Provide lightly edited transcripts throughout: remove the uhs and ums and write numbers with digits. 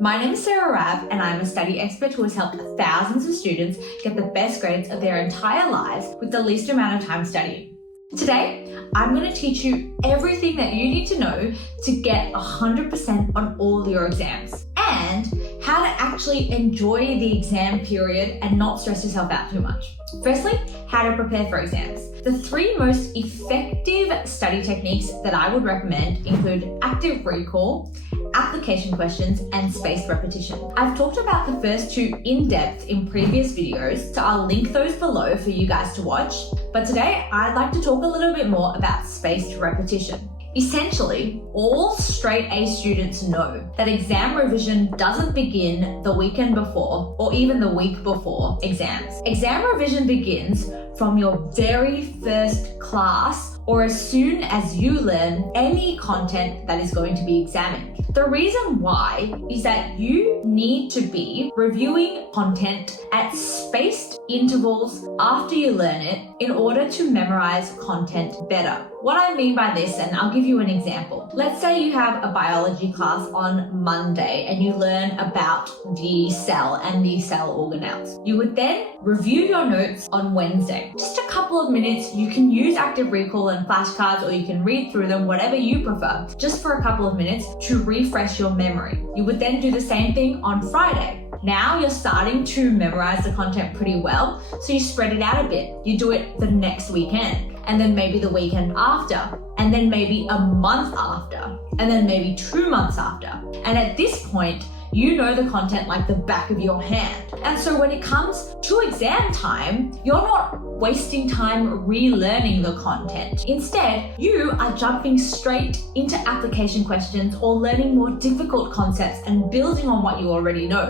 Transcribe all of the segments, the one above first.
My name is Sarah Rav, and I'm a study expert who has helped thousands of students get the best grades of their entire lives with the least amount of time studying. Today, I'm going to teach you everything that you need to know to get 100% on all your exams, and how to actually enjoy the exam period and not stress yourself out too much. Firstly, how to prepare for exams. The three most effective study techniques that I would recommend include active recall, application questions, and spaced repetition. I've talked about the first two in depth in previous videos, so I'll link those below for you guys to watch. But today, I'd like to talk a little bit more about spaced repetition. Essentially, all straight A students know that exam revision doesn't begin the weekend before or even the week before exams. Exam revision begins from your very first class or as soon as you learn any content that is going to be examined. The reason why is that you need to be reviewing content at spaced intervals after you learn it in order to memorize content better. What I mean by this, and I'll give you an example. Let's say you have a biology class on Monday and you learn about the cell and the cell organelles. You would then review your notes on Wednesday. Just a couple of minutes. You can use active recall and flashcards, or you can read through them, whatever you prefer, just for a couple of minutes to refresh your memory. You would then do the same thing on Friday. Now you're starting to memorize the content pretty well, so you spread it out a bit. You do it the next weekend, and then maybe the weekend after, and then maybe a month after, and then maybe 2 months after. And at this point, you know the content like the back of your hand. And so when it comes to exam time, you're not wasting time relearning the content. Instead, you are jumping straight into application questions or learning more difficult concepts and building on what you already know,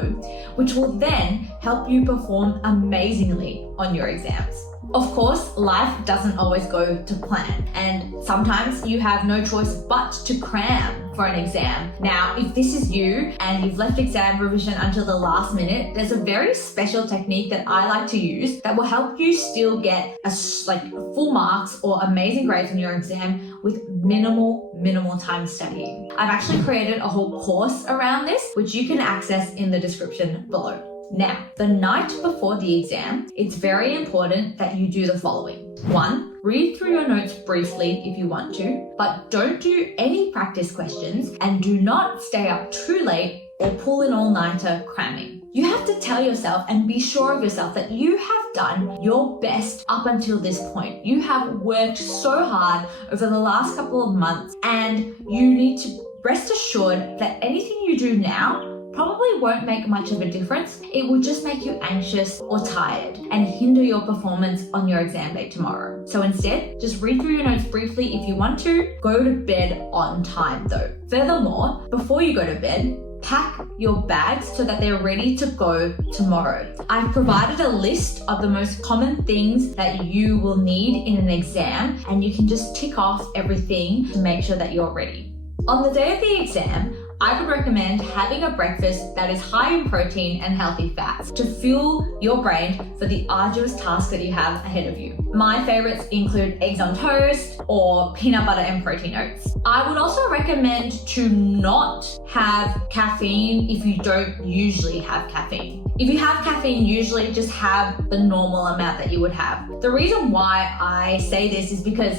which will then help you perform amazingly on your exams. Of course, life doesn't always go to plan, and sometimes you have no choice but to cram for an exam. Now, if this is you and you've left exam revision until the last minute, there's a very special technique that I like to use that will help you still get full marks or amazing grades on your exam with minimal time studying. I've actually created a whole course around this, which you can access in the description below. Now, the night before the exam, it's very important that you do the following. 1, read through your notes briefly if you want to, but don't do any practice questions, and do not stay up too late or pull an all-nighter cramming. You have to tell yourself and be sure of yourself that you have done your best up until this point. You have worked so hard over the last couple of months, and you need to rest assured that anything you do now probably won't make much of a difference. It will just make you anxious or tired and hinder your performance on your exam day tomorrow. So instead, just read through your notes briefly if you want to. Go to bed on time though. Furthermore, before you go to bed, pack your bags so that they're ready to go tomorrow. I've provided a list of the most common things that you will need in an exam, and you can just tick off everything to make sure that you're ready. On the day of the exam, I would recommend having a breakfast that is high in protein and healthy fats to fuel your brain for the arduous task that you have ahead of you. My favorites include eggs on toast or peanut butter and protein oats. I would also recommend to not have caffeine if you don't usually have caffeine. If you have caffeine, usually just have the normal amount that you would have. The reason why I say this is because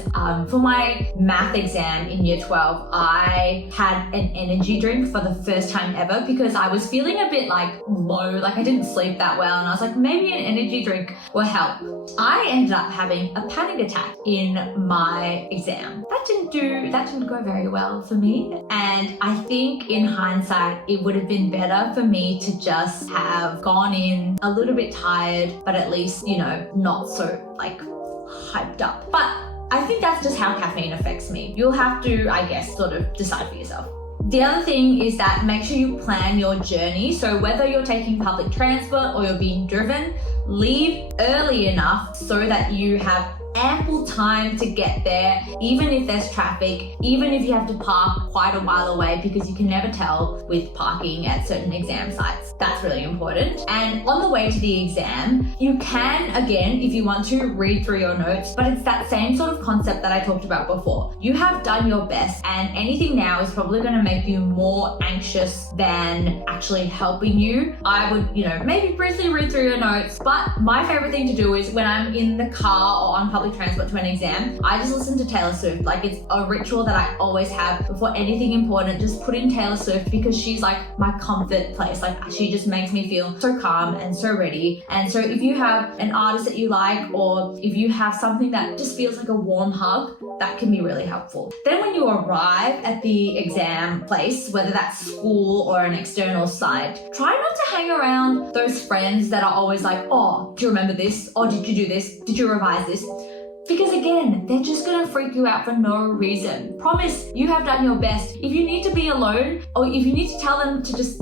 for my math exam in year 12, I had an energy drink for the first time ever because I was feeling a bit low, I didn't sleep that well, and I was like, maybe an energy drink will help. I ended up having a panic attack in my exam. That didn't go very well for me, and I think in hindsight it would have been better for me to just have gone in a little bit tired, but at least, not so hyped up. But I think that's just how caffeine affects me. You'll have to, I guess, sort of decide for yourself. The other thing is that make sure you plan your journey. So whether you're taking public transport or you're being driven, leave early enough so that you have ample time to get there, even if there's traffic, even if you have to park quite a while away, because you can never tell with parking at certain exam sites. That's really important. And on the way to the exam, you can, again, if you want to, read through your notes, but it's that same sort of concept that I talked about before. You have done your best, and anything now is probably going to make you more anxious than actually helping you. I would, maybe briefly read through your notes, but my favorite thing to do is when I'm in the car or on public transport to an exam, I just listen to Taylor Swift. Like, it's a ritual that I always have before anything important. Just put in Taylor Swift, because she's like my comfort place. Like, she just makes me feel so calm and so ready. And so if you have an artist that you like, or if you have something that just feels like a warm hug, that can be really helpful. Then when you arrive at the exam place, whether that's school or an external site, try not to hang around those friends that are always like, oh, do you remember this? Or did you do this? Did you revise this? Because again, they're just gonna freak you out for no reason. Promise, you have done your best. If you need to be alone, or if you need to tell them to just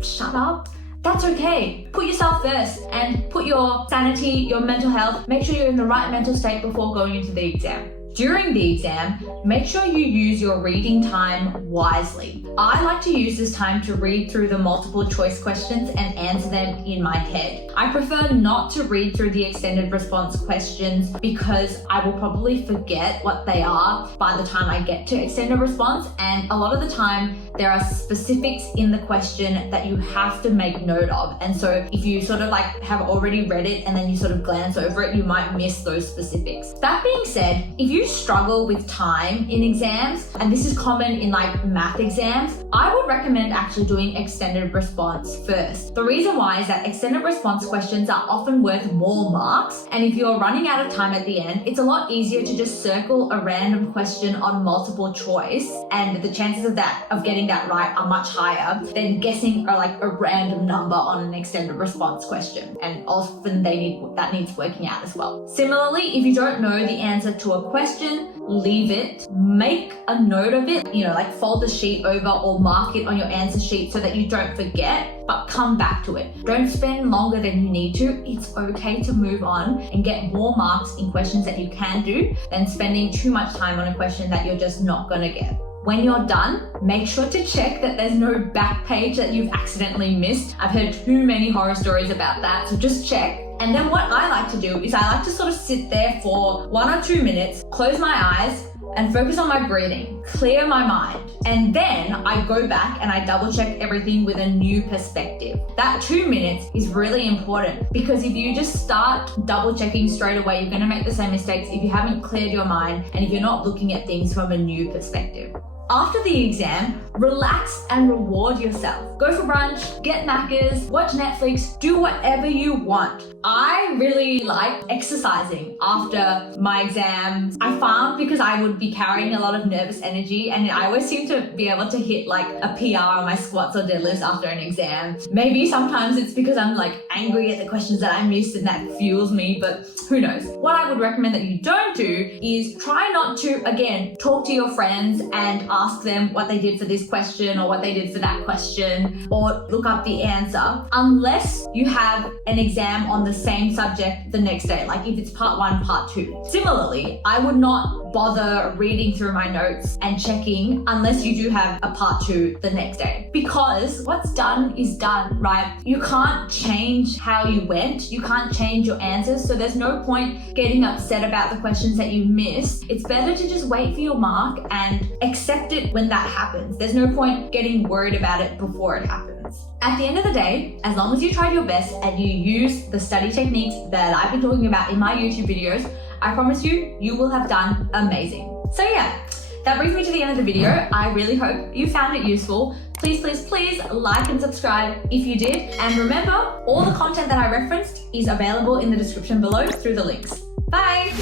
shut up, that's okay. Put yourself first and put your sanity, your mental health, make sure you're in the right mental state before going into the exam. During the exam, make sure you use your reading time wisely. I like to use this time to read through the multiple choice questions and answer them in my head. I prefer not to read through the extended response questions because I will probably forget what they are by the time I get to extended response, and a lot of the time there are specifics in the question that you have to make note of, and so if you sort of like have already read it and then you sort of glance over it, you might miss those specifics. That being said, if you struggle with time in exams, and this is common in like math exams, I would recommend actually doing extended response first. The reason why is that extended response questions are often worth more marks, and if you're running out of time at the end, it's a lot easier to just circle a random question on multiple choice, and the chances of getting that right are much higher than guessing a random number on an extended response question, and often that needs working out as well. Similarly, if you don't know the answer to a question, leave it, make a note of it, like fold the sheet over or mark it on your answer sheet so that you don't forget, but come back to it. Don't spend longer than you need to. It's okay to move on and get more marks in questions that you can do than spending too much time on a question that you're just not gonna get. When you're done, make sure to check that there's no back page that you've accidentally missed. I've heard too many horror stories about that, so just check. And then what I like to do is I like to sort of sit there for 1 or 2 minutes, close my eyes, and focus on my breathing, clear my mind. And then I go back and I double check everything with a new perspective. That 2 minutes is really important, because if you just start double checking straight away, you're gonna make the same mistakes if you haven't cleared your mind and if you're not looking at things from a new perspective. After the exam, relax and reward yourself. Go for brunch, get Maccas, watch Netflix, do whatever you want. I really like exercising after my exams. I found, because I would be carrying a lot of nervous energy, and I always seem to be able to hit like a PR on my squats or deadlifts after an exam. Maybe sometimes it's because I'm like angry at the questions that I missed and that fuels me, but who knows. What I would recommend that you don't do is try not to, again, talk to your friends and ask them what they did for this question or what they did for that question, or look up the answer, unless you have an exam on the same subject the next day, like if it's part 1, part 2. Similarly, I would not bother reading through my notes and checking unless you do have a part 2 the next day, because what's done is done, right? You can't change how you went, you can't change your answers, so there's no point getting upset about the questions that you missed. It's better to just wait for your mark and accept it when that happens. There's no point getting worried about it before it happens. At the end of the day, as long as you tried your best and you use the study techniques that I've been talking about in my YouTube videos, I promise you, you will have done amazing. So yeah, that brings me to the end of the video. I really hope you found it useful. Please, please, please like and subscribe if you did. And remember, all the content that I referenced is available in the description below through the links. Bye.